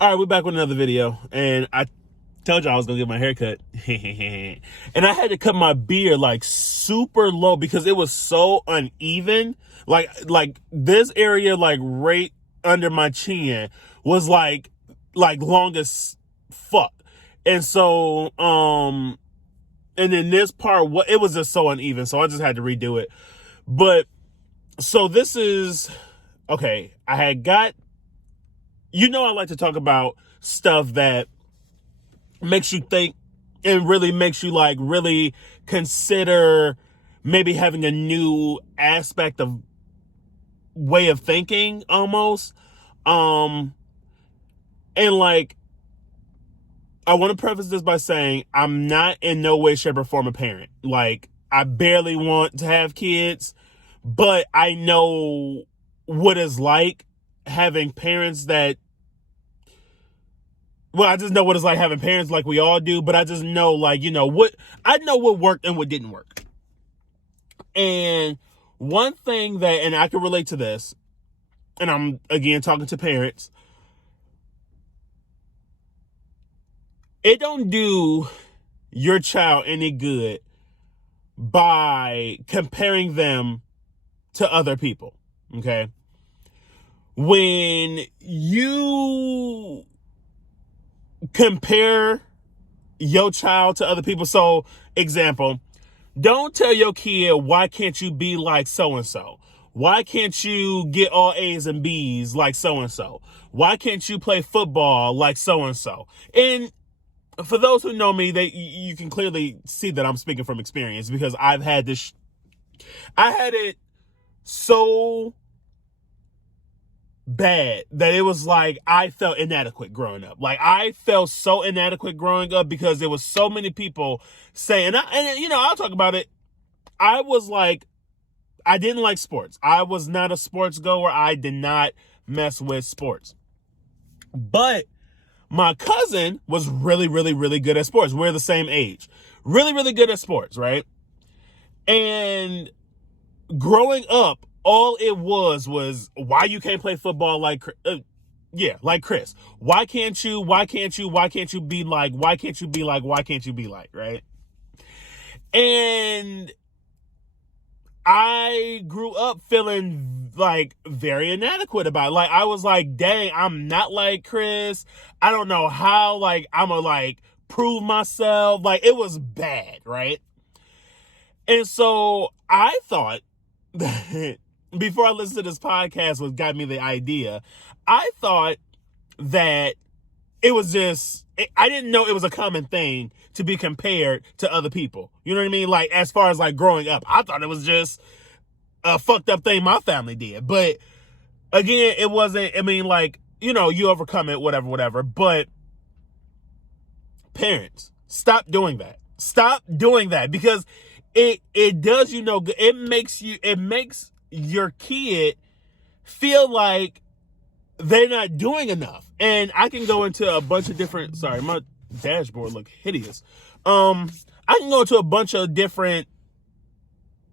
All right, we're back with another video, and I told you I was gonna get my hair cut, and I had to cut my beard like super low because it was so uneven. Like this area, like right under my chin, was like long as fuck, and so and then this part, what it was just so uneven, so I just had to redo it. But so this is okay. I had got. I like to talk about stuff that makes you think and really makes you like really consider maybe having a new aspect of way of thinking almost. And like, I want to preface this by saying I'm not in no way, shape, or form a parent. Like, I barely want to have kids, but I know what it's like having parents that, well, I just know what it's like having parents like we all do, but I just know, like, I know what worked and what didn't work. And one thing that, and I can relate to this, and I'm, again, talking to parents, it don't do your child any good by comparing them to other people, okay? When you compare your child to other people, so example, don't tell your kid, why can't you be like so-and-so? Why can't you get all A's and B's like so-and-so? Why can't you play football like so-and-so? And for those who know me, you can clearly see that I'm speaking from experience because I've had this, I had it so bad that it was like I felt inadequate growing up. Like, I felt so inadequate growing up because there was so many people saying, and I'll talk about it. I was like, I didn't like sports. I was not a sports goer. I did not mess with sports. But my cousin was really, really, really good at sports. We're the same age. Really, really good at sports, right? And growing up, all it was why you can't play football like Chris. Why can't you be like, right? And I grew up feeling like very inadequate about it. Like, I was like, dang, I'm not like Chris. I don't know how, like, I'm gonna like prove myself. Like, it was bad, right? And so I thought that before I listened to this podcast, what got me the idea, I thought that it was just, I didn't know it was a common thing to be compared to other people. You know what I mean? Like, as far as like growing up, I thought it was just a fucked up thing my family did. But again, it wasn't, I mean, like, you overcome it, whatever. But parents, stop doing that. Stop doing that because it does good. It makes your kid feel like they're not doing enough. And I can go into a bunch of different, sorry, my dashboard look hideous. I can go into a bunch of different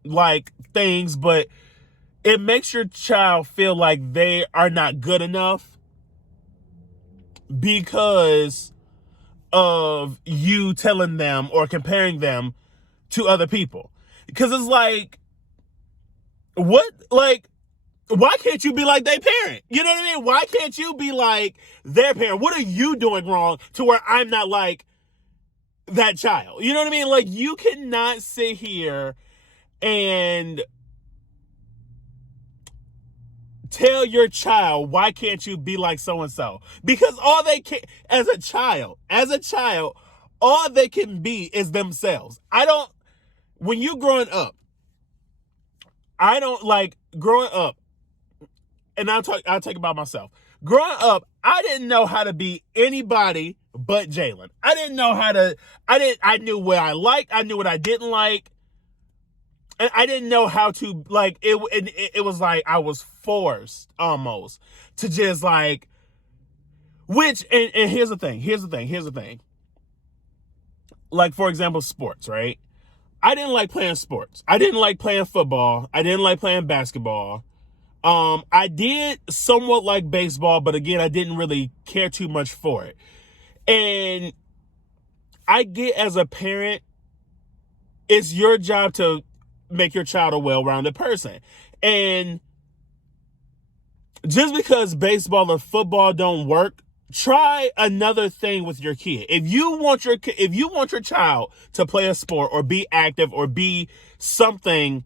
like things, but it makes your child feel like they are not good enough because of you telling them or comparing them to other people. Because it's like, why can't you be like their parent? You know what I mean? Why can't you be like their parent? What are you doing wrong to where I'm not like that child? You know what I mean? Like, you cannot sit here and tell your child, why can't you be like so-and-so? Because all they can, as a child, all they can be is themselves. When you growing up, growing up, and I'll take about myself. Growing up, I didn't know how to be anybody but Jalen. I knew what I liked, I knew what I didn't like, and I didn't know how to, like, it was like I was forced almost to just like, and here's the thing. Like, for example, sports, right? I didn't like playing sports. I didn't like playing football. I didn't like playing basketball. I did somewhat like baseball, but again, I didn't really care too much for it. And I get, as a parent, it's your job to make your child a well-rounded person. And just because baseball or football don't work, try another thing with your kid. If you want your child to play a sport or be active or be something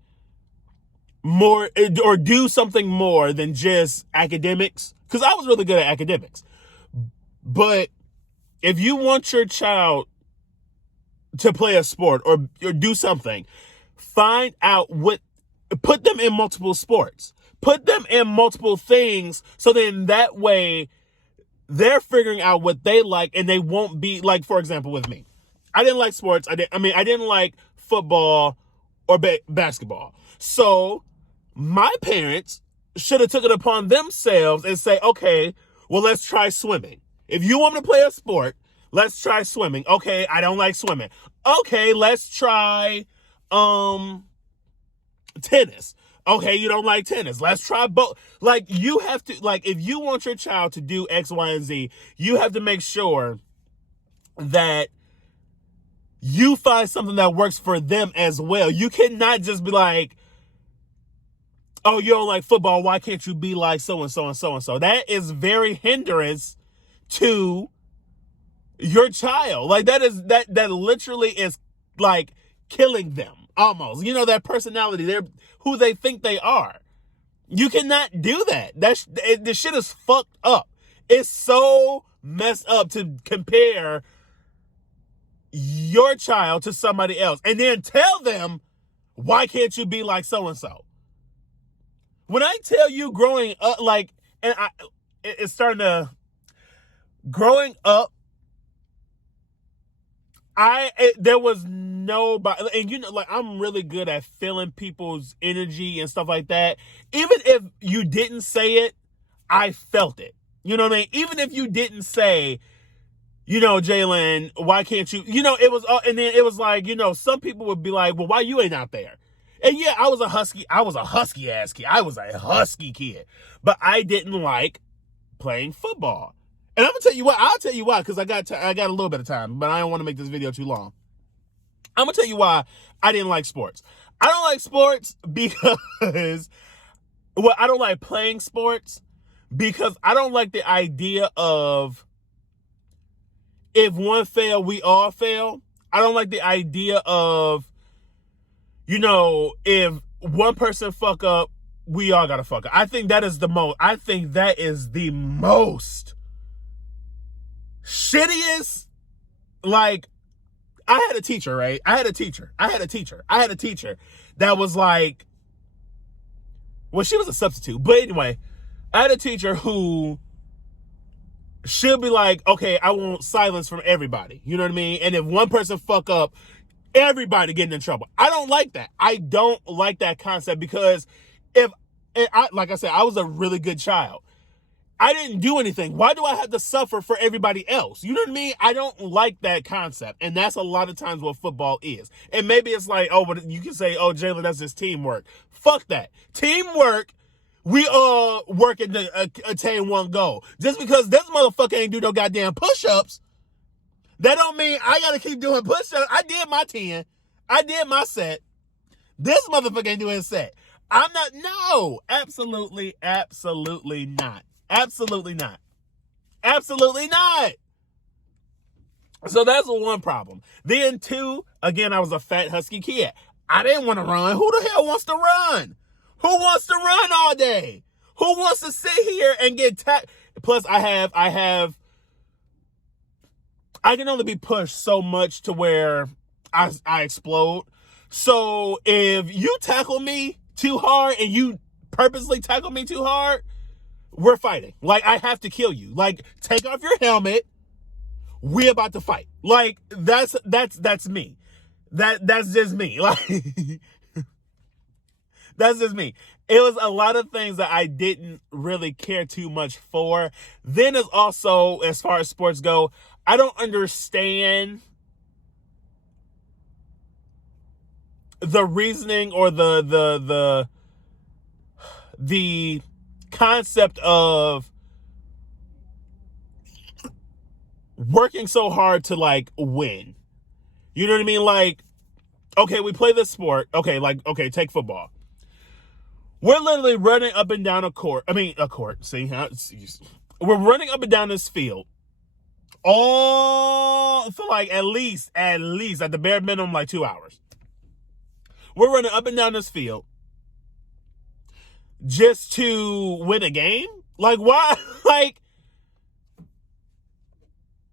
more, or do something more than just academics, because I was really good at academics. But if you want your child to play a sport or do something, find out put them in multiple sports. Put them in multiple things, so then that way they're figuring out what they like, and they won't be like, for example, with me. I didn't like sports. I didn't like football or basketball. So my parents should have took it upon themselves and say, okay, well, let's try swimming. If you want me to play a sport, let's try swimming. Okay, I don't like swimming. Okay, let's try tennis. Okay, you don't like tennis. Let's try both. Like, you have to, like, if you want your child to do X, Y, and Z, you have to make sure that you find something that works for them as well. You cannot just be like, oh, you don't like football, why can't you be like so-and-so and so-and-so? That is very hindrance to your child. Like, that literally is like killing them almost. You know, that personality, they're who they think they are. You cannot do that. The shit is fucked up. It's so messed up to compare your child to somebody else and then tell them, why can't you be like so-and-so? When I tell you growing up, like, and it's starting to, growing up, there was nobody, and you know, like, I'm really good at feeling people's energy and stuff like that. Even if you didn't say it, I felt it. You know what I mean? Even if you didn't say, you know, Jalen, why can't you? You know, it was, and then it was like, you know, some people would be like, well, why you ain't out there? And yeah, I was a husky ass kid. I was a husky kid, but I didn't like playing football. And I'm gonna tell you what. I'll tell you why, because I got a little bit of time, but I don't want to make this video too long. I'm gonna tell you why I didn't like sports. I don't like sports because, well, I don't like playing sports because I don't like the idea of, if one fail, we all fail. I don't like the idea of, you know, if one person fuck up, we all gotta fuck up. I think that is the most shittiest. Like, I had a teacher, right? I had a teacher that was like, well, she was a substitute, but anyway, I had a teacher who, she'll be like, okay, I want silence from everybody. You know what I mean? And if one person fuck up, everybody getting in trouble. I don't like that. I don't like that concept, because like I said, I was a really good child. I didn't do anything. Why do I have to suffer for everybody else? You know what I mean? I don't like that concept. And that's a lot of times what football is. And maybe it's like, oh, but you can say, oh, Jalen, that's just teamwork. Fuck that. Teamwork, we all working to attain one goal. Just because this motherfucker ain't do no goddamn push-ups, that don't mean I gotta keep doing push-ups. I did my 10. I did my set. This motherfucker ain't doing a set. I'm not, no, absolutely not. Absolutely not. Absolutely not. So that's one problem. Then two, again, I was a fat, husky kid. I didn't want to run. Who the hell wants to run? Who wants to run all day? Who wants to sit here and get Plus, I can only be pushed so much to where I explode. So if you tackle me too hard and you purposely tackle me too hard, we're fighting. Like, I have to kill you. Like, take off your helmet. We're about to fight. Like, that's me. That's just me. Like, that's just me. It was a lot of things that I didn't really care too much for. Then it's also, as far as sports go, I don't understand the reasoning or the the concept of working so hard to like win. You know what I mean? Like, okay, we play this sport. Okay, take football. We're literally running up and down a court. See, we're running up and down this field all for like at least at the bare minimum, like 2 hours. We're running up and down this field just to win a game? Like, why? Like,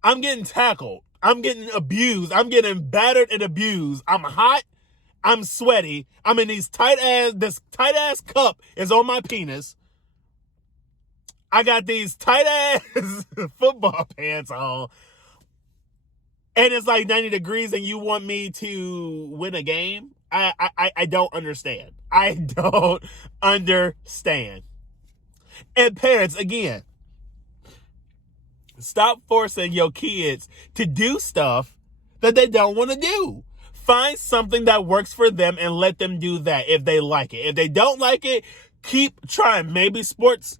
I'm getting tackled. I'm getting abused. I'm getting battered and abused. I'm hot. I'm sweaty. I'm in this tight ass cup is on my penis. I got these tight ass football pants on. And it's like 90 degrees and you want me to win a game? I don't understand. I don't understand. And parents, again, stop forcing your kids to do stuff that they don't want to do. Find something that works for them and let them do that if they like it. If they don't like it, keep trying. Maybe sports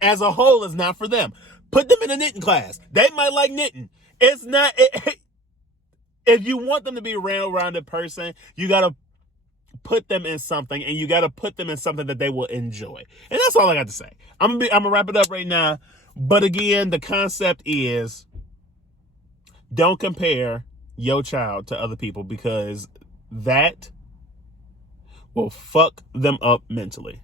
as a whole is not for them. Put them in a knitting class. They might like knitting. It's not... if you want them to be a well-rounded person, you got to put them in something, and you got to put them in something that they will enjoy. And that's all I got to say. I'm gonna wrap it up right now. But again, the concept is don't compare your child to other people, because that will fuck them up mentally.